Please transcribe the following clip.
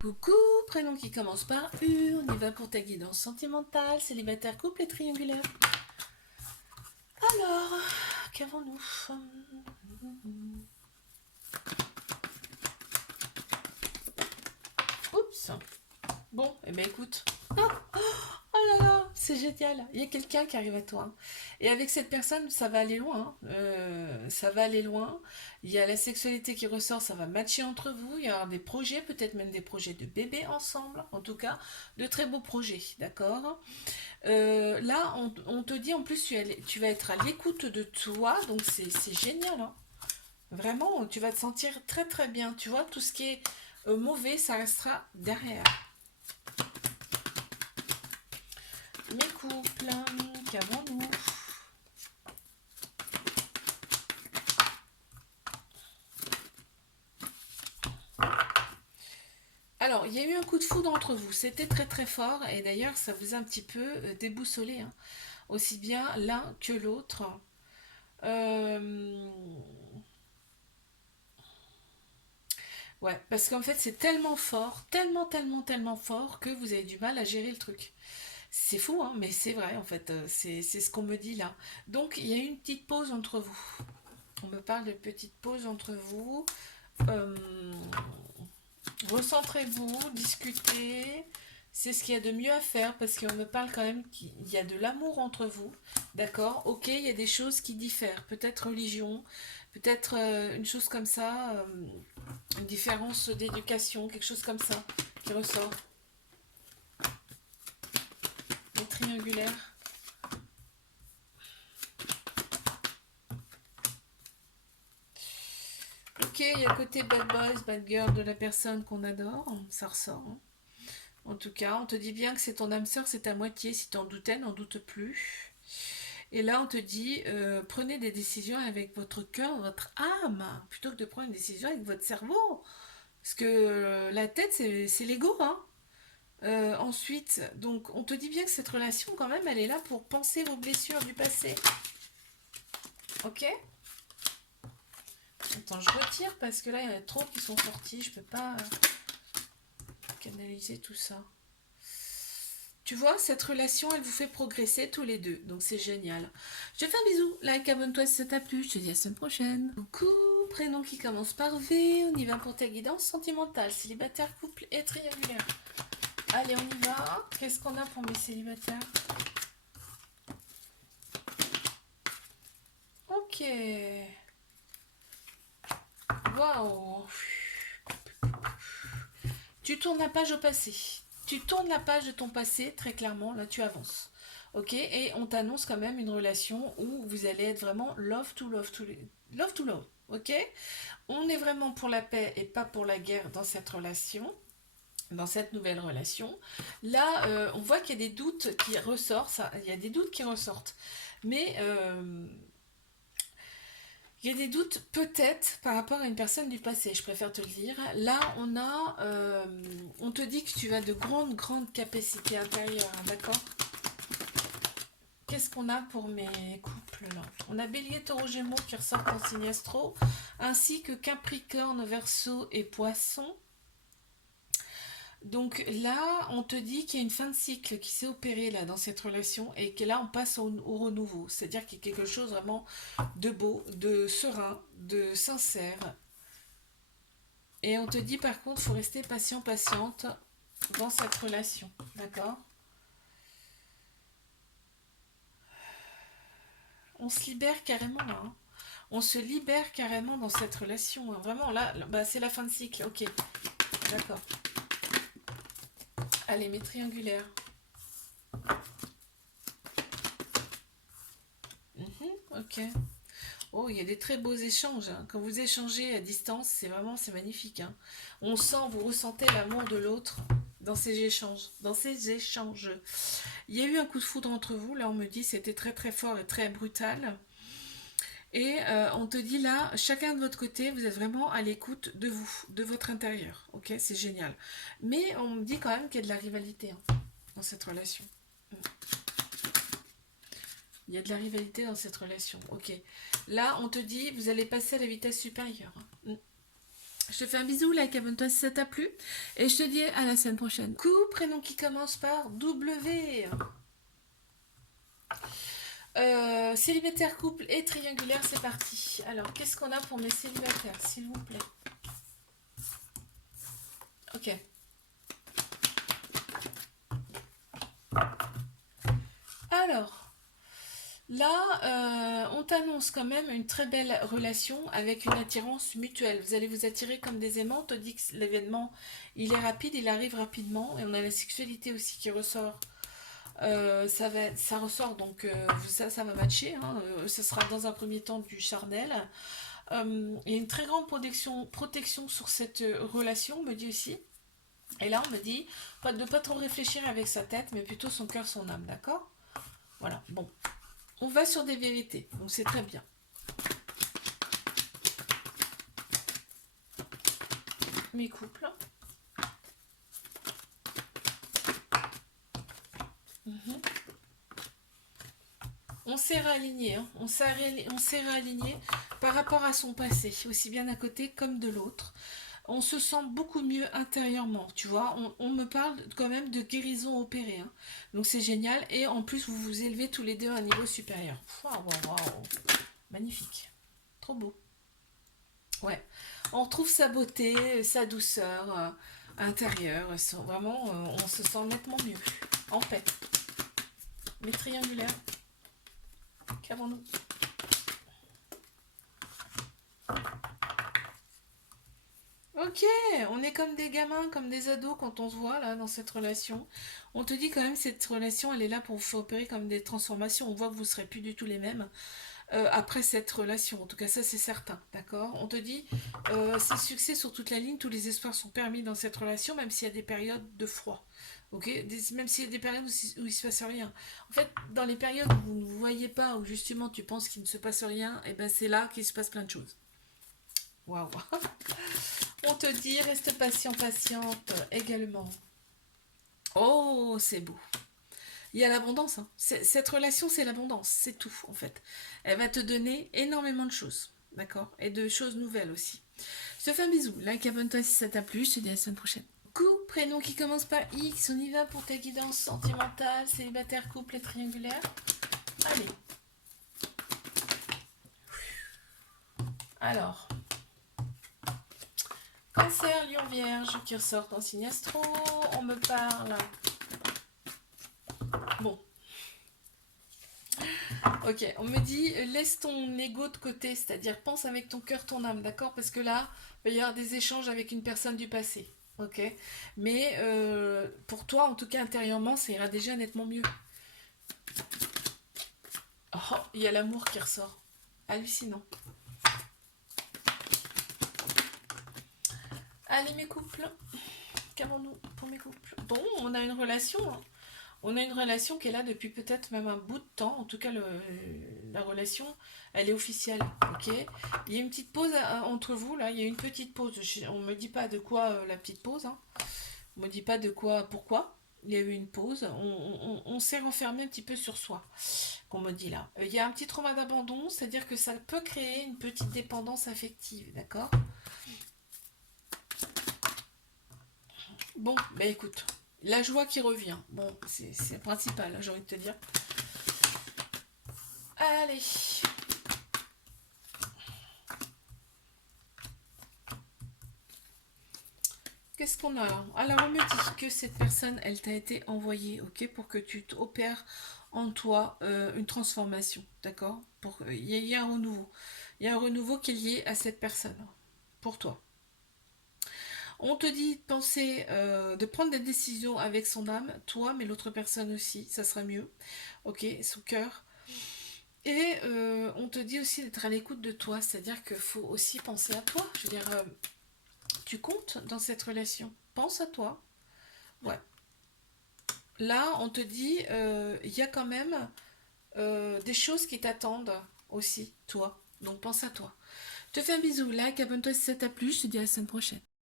Coucou, prénom qui commence par U, on y va pour ta guidance sentimentale, célibataire, couple et triangulaire. Alors, qu'avons-nous? Oups. Bon, eh ben écoute. Oh là là, c'est génial. Il y a quelqu'un qui arrive à toi, hein. Et avec cette personne, ça va aller loin, hein. Ça va aller loin. Il y a la sexualité qui ressort, ça va matcher entre vous. Il y aura des projets, peut-être même des projets de bébé ensemble. En tout cas, de très beaux projets, d'accord? Là, on te dit en plus, tu vas être à l'écoute de toi, donc c'est génial, hein. Vraiment, tu vas te sentir très très bien. Tu vois, tout ce qui est mauvais, ça restera derrière. Mes couples, qu'avons-nous? Alors, il y a eu un coup de foudre entre vous. C'était très très fort et d'ailleurs, ça vous a un petit peu déboussolé, hein. Aussi bien l'un que l'autre. Euh, Ouais, parce qu'en fait, c'est tellement fort, tellement fort que vous avez du mal à gérer le truc. C'est fou, hein, mais c'est vrai, en fait, c'est ce qu'on me dit là. Donc, il y a eu une petite pause entre vous. On me parle de petite pause entre vous. Euh, Recentrez-vous, discutez. C'est ce qu'il y a de mieux à faire parce qu'on me parle quand même qu'il y a de l'amour entre vous. D'accord? Ok, il y a des choses qui diffèrent. Peut-être religion, peut-être une chose comme ça, une différence d'éducation, quelque chose comme ça qui ressort. Les triangulaires. Ok, il y a le côté bad boys, bad girl de la personne qu'on adore. Ça ressort, hein. En tout cas, on te dit bien que c'est ton âme sœur, c'est ta moitié. Si tu en doutais, n'en doute plus. Et là, on te dit, prenez des décisions avec votre cœur, votre âme, plutôt que de prendre une décision avec votre cerveau. Parce que la tête, c'est l'ego, hein. Ensuite, donc, on te dit bien que cette relation, quand même, elle est là pour penser vos blessures du passé. Ok? Attends, je retire parce que là, il y en a trop qui sont sortis. Je peux pas canaliser tout ça. Tu vois, cette relation, elle vous fait progresser tous les deux. Donc c'est génial. Je te fais un bisou. Like, abonne-toi si ça t'a plu. Je te dis à la semaine prochaine. Coucou, prénom qui commence par V. On y va pour ta guidance sentimentale. Célibataire, couple et triangulaire. Allez, on y va. Qu'est-ce qu'on a pour mes célibataires? Ok. Waouh. Tu tournes la page au passé. Tu tournes la page de ton passé, très clairement, là tu avances. Ok? Et on t'annonce quand même une relation où vous allez être vraiment love to love. Ok? On est vraiment pour la paix et pas pour la guerre dans cette relation, dans cette nouvelle relation. Là, on voit qu'il y a des doutes qui ressortent, il y a des doutes qui ressortent. Mais il y a des doutes peut-être par rapport à une personne du passé, je préfère te le dire. Là, on te dit que tu as de grandes capacités intérieures, hein, d'accord? Qu'est-ce qu'on a pour mes couples là? On a Bélier, Taureau, Gémeaux qui ressortent en signe astro, ainsi que Capricorne, Verseau et Poisson. Donc là, on te dit qu'il y a une fin de cycle qui s'est opérée là dans cette relation et que là on passe au renouveau. C'est-à-dire qu'il y a quelque chose vraiment de beau, de serein, de sincère. Et on te dit par contre, il faut rester patient, patiente dans cette relation. D'accord? On se libère carrément là, hein. On se libère carrément dans cette relation, hein. Vraiment là, bah, c'est la fin de cycle. Ok, d'accord. Allez, mes triangulaires. Ok. Oh, il y a des très beaux échanges, hein. Quand vous échangez à distance, c'est magnifique, hein. On sent, vous ressentez l'amour de l'autre dans ces échanges, dans ces échanges. Il y a eu un coup de foudre entre vous, là on me dit c'était très très fort et très brutal. Et on te dit là, chacun de votre côté, vous êtes vraiment à l'écoute de vous, de votre intérieur. Ok, c'est génial. Mais on me dit quand même qu'il y a de la rivalité, hein, dans cette relation. Il y a de la rivalité dans cette relation. Ok. Là, on te dit, vous allez passer à la vitesse supérieure, hein. Je te fais un bisou, like, abonne-toi si ça t'a plu. Et je te dis à la semaine prochaine. Prénom qui commence par W. Célibataire, couple et triangulaire, c'est parti. Alors, qu'est-ce qu'on a pour mes célibataires, s'il vous plaît? Ok. Alors, là, on t'annonce quand même une très belle relation avec une attirance mutuelle. Vous allez vous attirer comme des aimants. On te dit que l'événement, il est rapide, il arrive rapidement. Et on a la sexualité aussi qui ressort. Ça ressort, donc ça va matcher. Hein. Ce sera dans un premier temps du charnel. Il y a une très grande protection sur cette relation, on me dit aussi. Et là, on me dit de ne pas trop réfléchir avec sa tête, mais plutôt son cœur, son âme, d'accord? Voilà, bon. On va sur des vérités, donc c'est très bien. Mes couples. On s'est réaligné, hein. On s'est réaligné par rapport à son passé, aussi bien d'un côté comme de l'autre. On se sent beaucoup mieux intérieurement, tu vois. On me parle quand même de guérison opérée, hein. Donc c'est génial. Et en plus, vous vous élevez tous les deux à un niveau supérieur. Waouh, waouh, waouh. Magnifique. Trop beau. Ouais. On retrouve sa beauté, sa douceur intérieure. Vraiment, on se sent nettement mieux. En paix. Mais triangulaire. Qu'avons-nous? Ok, on est comme des gamins, comme des ados quand on se voit là dans cette relation. On te dit quand même cette relation, elle est là pour vous faire opérer comme des transformations. On voit que vous ne serez plus du tout les mêmes après cette relation. En tout cas, ça c'est certain, d'accord? On te dit c'est succès sur toute la ligne, tous les espoirs sont permis dans cette relation, même s'il y a des périodes de froid. Ok, même s'il y a des périodes où il se passe rien. En fait, dans les périodes où vous ne voyez pas, où justement tu penses qu'il ne se passe rien, et ben c'est là qu'il se passe plein de choses. Waouh. On te dit, reste patient, patiente également. Oh, c'est beau. Il y a l'abondance. Hein. Cette relation, c'est l'abondance. C'est tout, en fait. Elle va te donner énormément de choses. D'accord? Et de choses nouvelles aussi. Je te fais un bisou. Like, abonne-toi si ça t'a plu. Je te dis à la semaine prochaine. Prénom qui commence par X. On y va pour ta guidance sentimentale, célibataire, couple et triangulaire. Allez. Alors. Cancer, Lion, Vierge qui ressortent en signe astro. On me parle. Bon. Ok, on me dit laisse ton ego de côté, c'est-à-dire pense avec ton cœur, ton âme, d'accord? Parce que là, il va y avoir des échanges avec une personne du passé. Ok? Mais pour toi, en tout cas intérieurement, ça ira déjà nettement mieux. Oh, il y a l'amour qui ressort. Hallucinant. Allez, mes couples. Qu'avons-nous pour mes couples? Bon, on a une relation. Hein. On a une relation qui est là depuis peut-être même un bout de temps. En tout cas, la relation, elle est officielle. Ok. Il y a une petite pause entre vous là. Il y a une petite pause. On me dit pas de quoi la petite pause. Hein. On me dit pas de quoi, pourquoi. Il y a eu une pause. On s'est renfermé un petit peu sur soi. Qu'on me dit là. Il y a un petit trauma d'abandon, c'est-à-dire que ça peut créer une petite dépendance affective, d'accord? Bon, bah écoute, la joie qui revient. Bon, c'est le principal, j'ai envie de te dire. Allez. Qu'est-ce qu'on a là? Alors, on me dit que cette personne, elle t'a été envoyée, ok, pour que tu t'opères en toi une transformation, d'accord? Il y a un renouveau. Il y a un renouveau qui est lié à cette personne, pour toi. On te dit de penser, de prendre des décisions avec son âme, toi, mais l'autre personne aussi, ça sera mieux. Ok, son cœur. Et on te dit aussi d'être à l'écoute de toi, c'est-à-dire qu'il faut aussi penser à toi. Je veux dire, tu comptes dans cette relation. Pense à toi. Ouais. Là, on te dit, il y a quand même des choses qui t'attendent aussi, toi. Donc pense à toi. Je te fais un bisou, like, abonne-toi si ça t'a plu, je te dis à la semaine prochaine.